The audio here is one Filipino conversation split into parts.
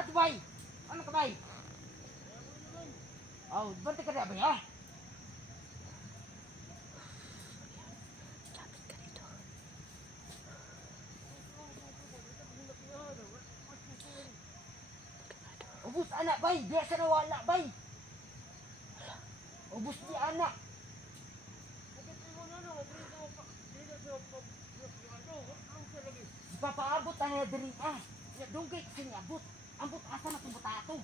Ato bay. Ano ka bay? Oh, bante ka na bay ha? Lapit ka dito. Ubus anak bay, dia sa nawala bay. Ubus di anak. Papaabot ang diri ah. Ya dugay kasi ni abot. Ambot asa na tong batato.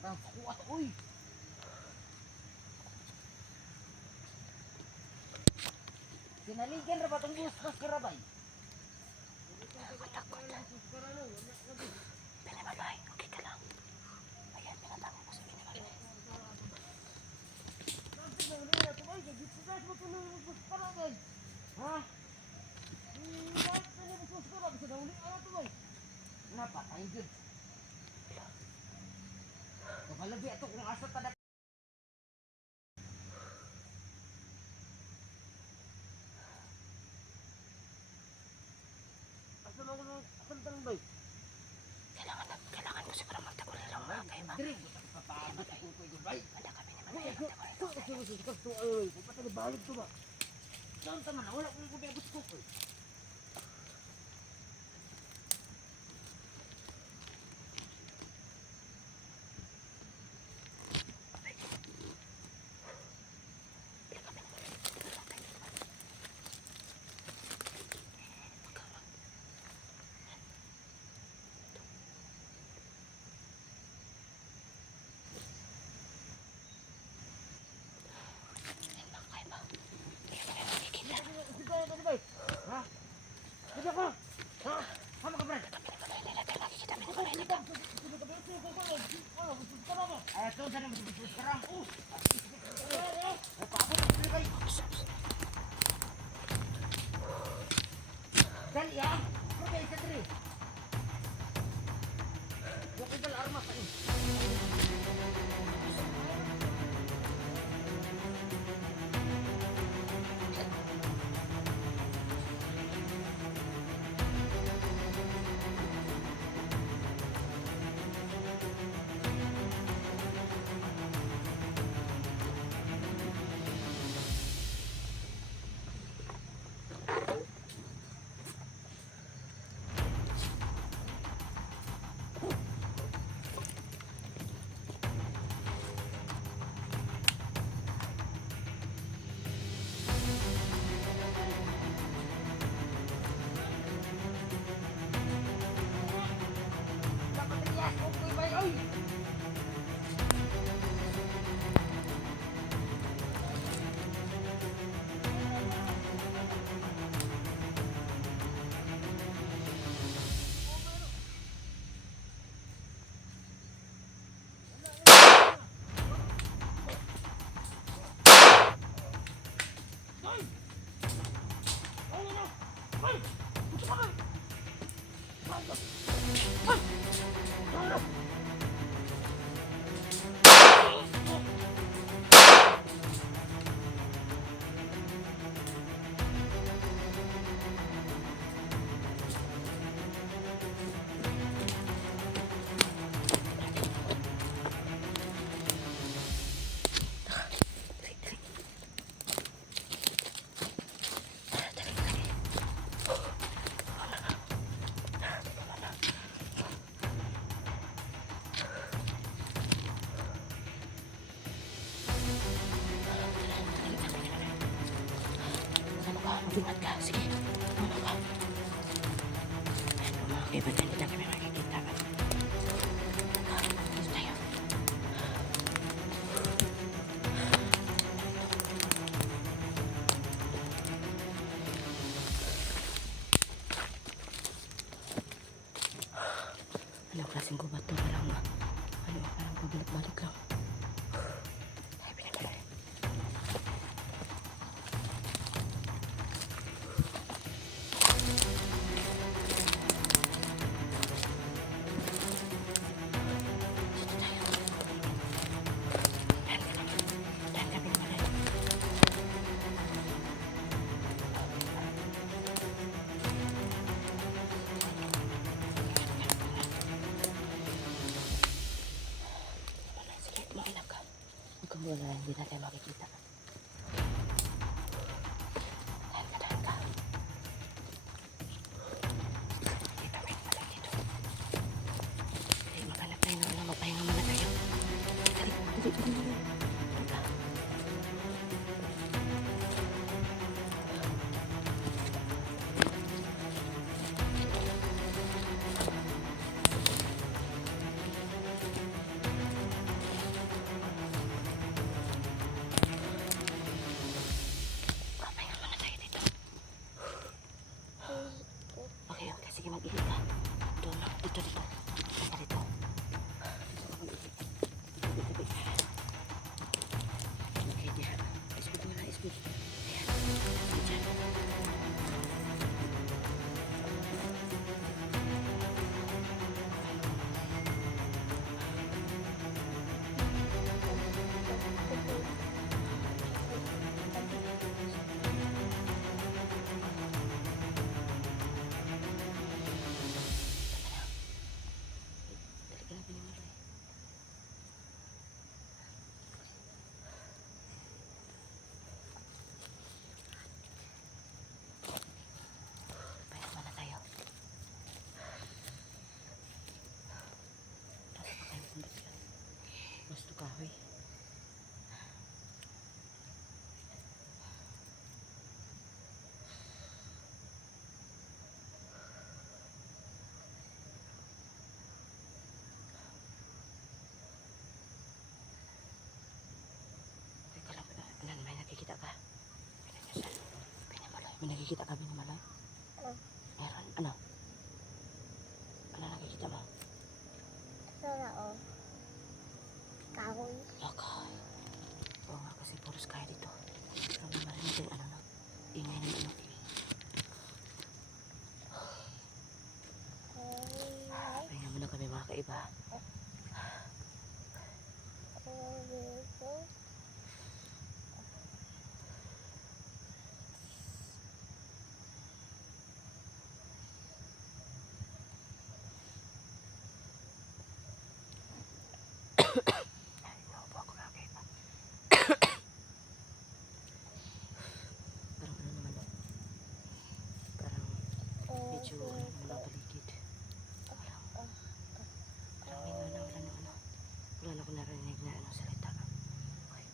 Patang kuat oy. Kinaligan ra ba tong bus ka ra bay? Takot. Pinababay. Okay ka lang. Ayan, pinatawag ko sa pinababay. Ha? Kenapa? Ayo jud. Kalau dia tu kung asa tada. Asa mo ko santang bay? Kailangan mo siguro magtagol ng mga kayo ba? Diri papaabot ako ko jud bay. Wala kami naman kayo magtagol ng mga kayo. Ko ay, patay balik to ba? Saan ta man wala ko diabot ko ko. Ha? Sige ko. Ha? Hama ka, Brad. Ay, ito sana mo sekarang. Paabot ko sila bay. Dali ya. Pergi sa diri. Yo ko dal armas ani. Dapat rias ko koy bay oy. Ingat ka. Sige. Ano ka? Ayan, mga kaibigan, hindi na kami makikita. Dito tayo. Anong klaseng gubat to? Parang pabalik-balik lang. Tayo pinagalaman. makikita. Dahan ka. Dito, may naman dito. Dali, maghanap tayo ng ano, magpahinga muna tayo. Dali, dali, dali, dali. Papahinga muna tayo dito. Okay, okay. Sige, mag-ihit ka. Doon na. Dito, dito. Dito, dito. Dito, dito. Okay, diyan. Speed mo na, speed. Ayan. Diyan. Dali ka na, Binimaloy. Pahinga muna tayo. Tapos pa kayo bundok yan. Gusto kahoy. Teka lang, Anan, may nakikita ka? Binimaloy, may nakikita ka, Binimaloy? Meron, ano? Ano nakikita mo? Sana kahoy. Okay. Oo nga, kasi puros kaya dito. Pero may marinig yung ano, no? Ingay ng ano. Pahinga muna kami mga kaiba. Ay, naupo ako mga kaiba. Parang ano naman, no? Parang medyo ano muna paligid. Parang may wala na ano. Wala na akong narinig na ano salita. Okay.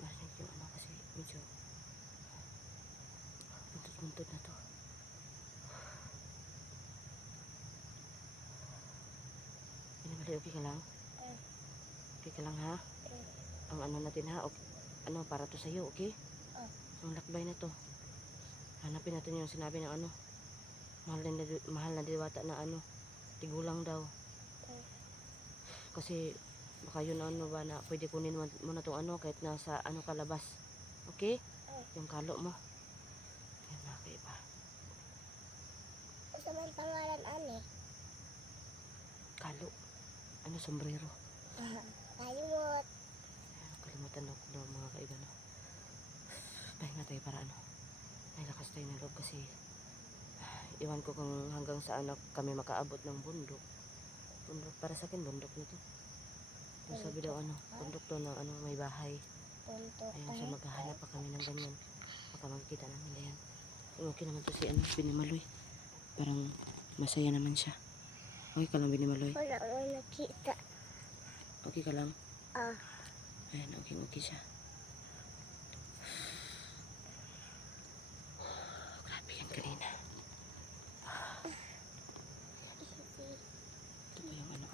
Narinig yung ano kasi medyo buntut-buntut na to. Binimaloy, okay ka lang? Okay ka lang ha? Ang ano natin ha? Okay. Ano para to sa'yo, okay? Ang lakbay na to. Hanapin natin yung sinabi ng ano. Mahal na diwata na ano. Tigulang daw. Kasi baka yun ano ba na pwede kunin mo na tong ano kahit nasa ano kalabas. Okay? Yung kalo mo. Yan na kaiba. Sa man pangalan ani. Kalo. Ano sombrero. Kayumot. Ayan, kalimutan ako daw mga kaiba no. Pahinga tayo para ano. May lakas tayo ng loob kasi iwan ko kung hanggang saan kami makaabot ng bundok. Bundok para sa akin bundok na to. Yung sabi daw ano, bundok to na ano may bahay. Tunto. Ayun so maghahanap pa kami ng ganyan. Baka makikita namin na yan. Okay naman to si ano, Binimaloy. Parang masaya naman siya. Okay ka lang, Binimaloy? Wala ko nakita. Okay ka lang? Ah, Ayan, okay siya. Grabe yan kanina. Ito pa yung ano.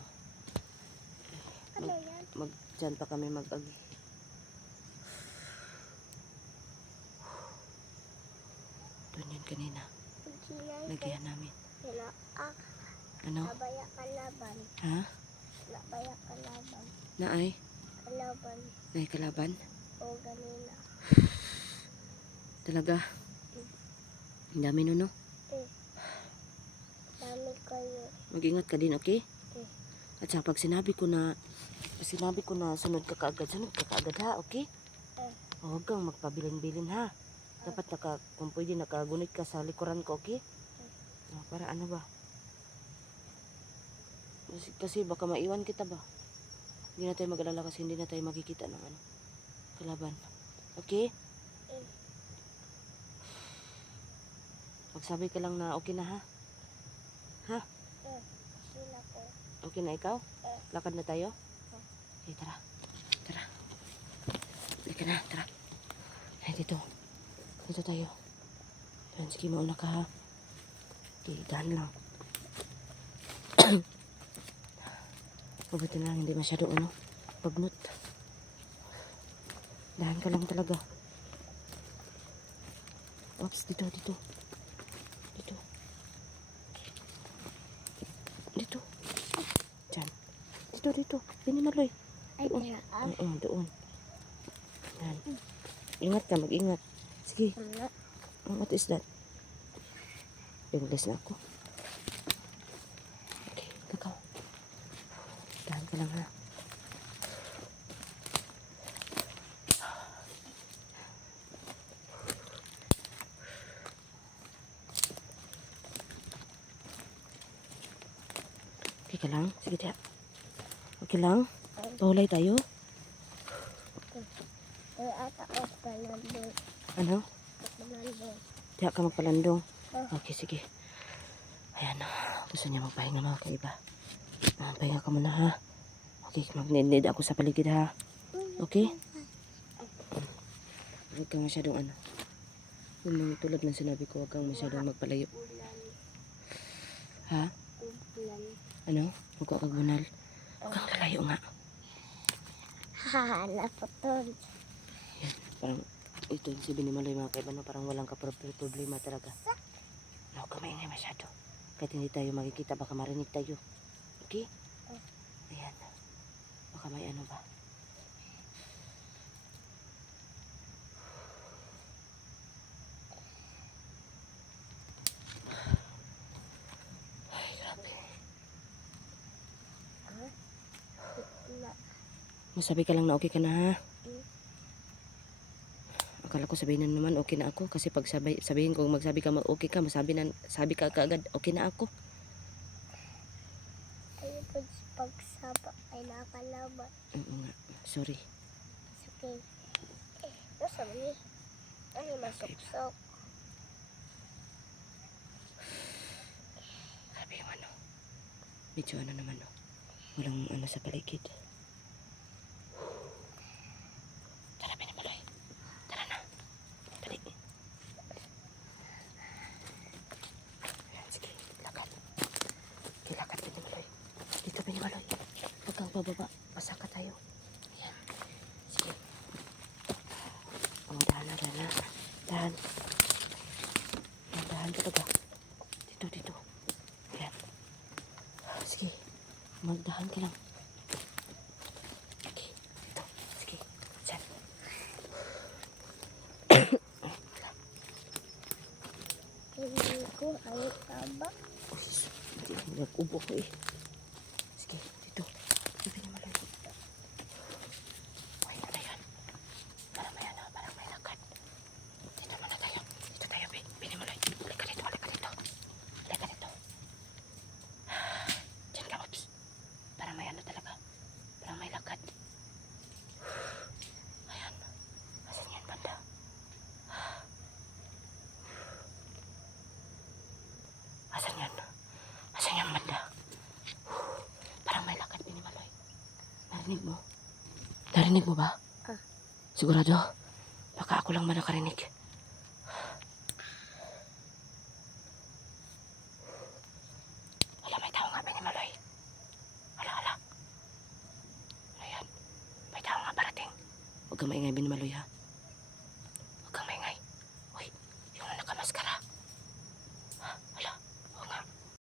ano yan? Dyan pa kami mag-agi. Doon yan kanina. Lagyan namin. Wala. Ano? Labaya kalaban. Ha? Labaya kalaban. Naay? Kalaban. Naay kalaban? O ganina. Talaga? Ang dami no, no? Dami kayo. Mag-ingat ka din, okay? Eh. At saka pag sinabi ko na sunod ka kaagad ha, okay? Huwag kang magpabilin-bilin ha. Dapat kung pwede nakagunit ka sa likuran ko, okay? Para ano ba? Kasi baka maiwan kita ba? Hindi na tayo mag-alala kasi hindi na tayo makikita ng ano, kalaban. Okay? Eh. Magsabi ka lang na okay na ha? Sila ko. Okay na ikaw? Eh. Lakad na tayo? Okay, tara. Tara. Halika na, tara. Ay, dito. Dito tayo. Yan, sige, mauna ka ha. Okay, dahan lang. Mabuti na lang, hindi masyado ano, bagnot. Dahan ka lang talaga. Oops, dito. Dito. Diyan. Dito. Pinimaloy. Ay, diraan. Oo, doon. Yan. Ingat ka, mag-ingat. Sige. Ano? What is that? English na ako. Okay, ikaw. Dahan ka lang ha. Okay ka lang? Sige, tiya. Okay lang? Pahulay tayo? Ay, ata ko palandong. Ano? Palandong. Tiya ka magpalandong. Oh. Okay, sige. Ayan na. Gusto niya magpahinga mga kaiba. Pahinga ka muna ha. Okay, mag-need ako sa paligid ha. Okay? Huwag kang masyadong ano. Yung mga tulad ng sinabi ko, huwag kang masyadong magpalayo. Ha? Ulan. Ano? Huwag ka kagbunal. Huwag kang lalayo nga. Haha, naputol. Parang ito yung sabi ni Maloy mga kaiba, no? Parang walang problema talaga. No, huwag ka maingay masyado. Kahit hindi tayo makikita, baka marinig tayo. Okay? Ayan. Baka may ano ba? Ay, grabe. Masabi ka lang na okay ka na ha. Akala ko sabihin na naman okay na ako kasi pag sabihin ko magsabi ka okay ka, sabi ka kaagad okay na ako. Ay, pagsapa ay nakalaban. Oo nga. Sorry. Okay. Sabi, ay masuksok. Sabi yung ano. Medyo ano naman no. Walang ano sa paligid. Tara, Pinimaloy. Tara na. Dali. Ayan, sige. Lakad. Okay, lakad, Pinimaloy. Dito, Pinimaloy. Huwag kang bababa. Basa ka tayo. Ayan. Sige. Dahan na. Dahan. Dahan talaga. Dito. Ayan. Sige. Magdahan ka lang. Okay. Dito. Sige. Diyan. Hindi ko ay taba. Uy, hindi. Nag-ubo ko eh. Sige. Dito. Dito niya malayo. Uy, ano yan? Parang may ano. Parang may lakad. Dito muna tayo. Dito tayo. Pinimaloy. Halika dito. Halika dito. Diyan ka, Ops. Parang may ano talaga. Parang may lakad. Ayan. Asan yan, banda? Asan yan? Asan yan, banda? Parang may lakad, Pinimaloy. Narinig mo? Narinig mo ba? Sigurado? Baka ako lang man nakarinig. Wala, may tao nga, Pinimaloy. Hala. Ayan. May tao nga parating. Huwag kang maingay, Pinimaloy ha.